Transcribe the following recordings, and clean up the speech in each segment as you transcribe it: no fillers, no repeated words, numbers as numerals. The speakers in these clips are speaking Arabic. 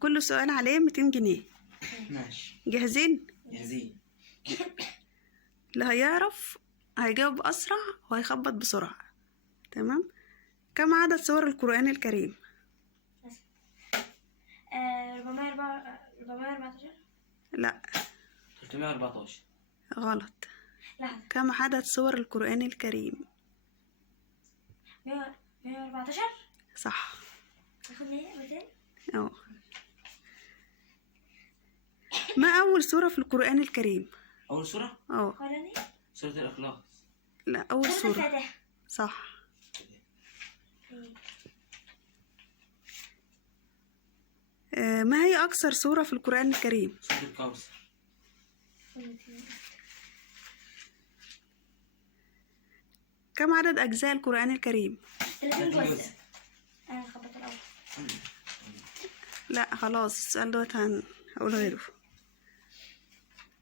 كل سؤال عليه 200 جنيه. ماشي. جاهزين؟ جاهزين. اللي هيعرف هيجاوب أسرع وهيخبط بسرعة. تمام. كم عدد سور القرآن الكريم؟ 414. لا 314. غلط. لحظة. كم عدد سور القرآن الكريم؟ 114. صح. ناخد 200. أهو. ما أول سورة في القرآن الكريم؟ أول سورة؟ أولاني. سورة الإخلاص. لا أول سورة سورة. الفاتحة. صح. ما هي أكثر سورة في القرآن الكريم؟ سورة الكوثر. كم عدد أجزاء القرآن الكريم؟ 30 جزء. أنا خبطت الأول. لا خلاص السؤال دوت هقول غيره.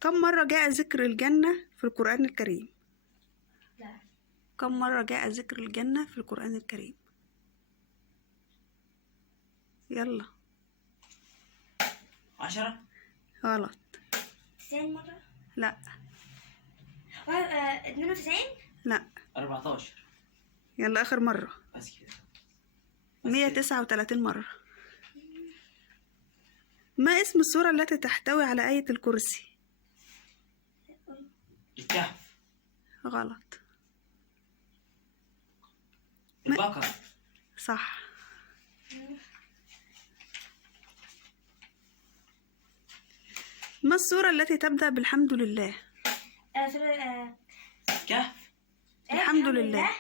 كم مرة جاء ذكر الجنة في القرآن الكريم؟ لا. كم مرة جاء ذكر الجنة في القرآن الكريم؟ يلا. 10. غلط. 90 مرة. لا 92. لا 14. يلا آخر مرة. بس كده. 139 مرة. ما اسم السورة التي تحتوي على آية الكرسي؟ الكهف. غلط. البقرة. صح. ما السورة التي تبدأ بالحمد لله؟ سورة كهف. الحمد لله.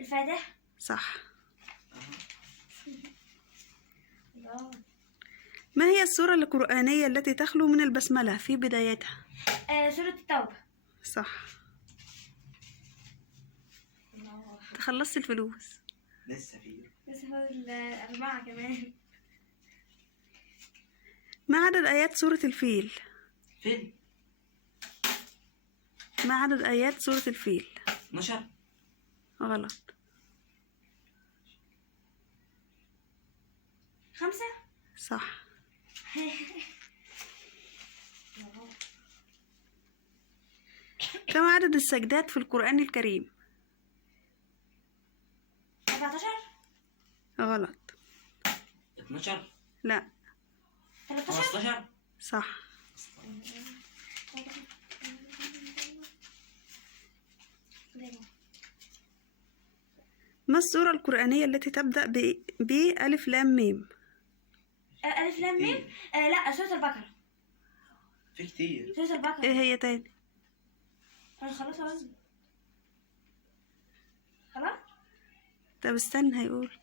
الفاتحة. صح. الله. ما هي السورة القرآنية التي تخلو من البسملة في بدايتها؟ سورة التوبة. صح. الله. تخلصت الفلوس. لسه فيه. لسه فاضل 4 كمان. ما عدد آيات سورة الفيل؟ فين؟ ما عدد آيات سورة الفيل؟ 12. غلط. 5. صح. كم عدد السجدات في القرآن الكريم؟ 14. غلط. 12. لا 13. 15. صح. ما السورة القرآنية التي تبدأ بألف لام ميم؟ ألف لام ميم. لا سورة البقرة. في كتير. سورة البقرة. ايه هي تاني؟ أنا خلاص. طب استنى هيقول.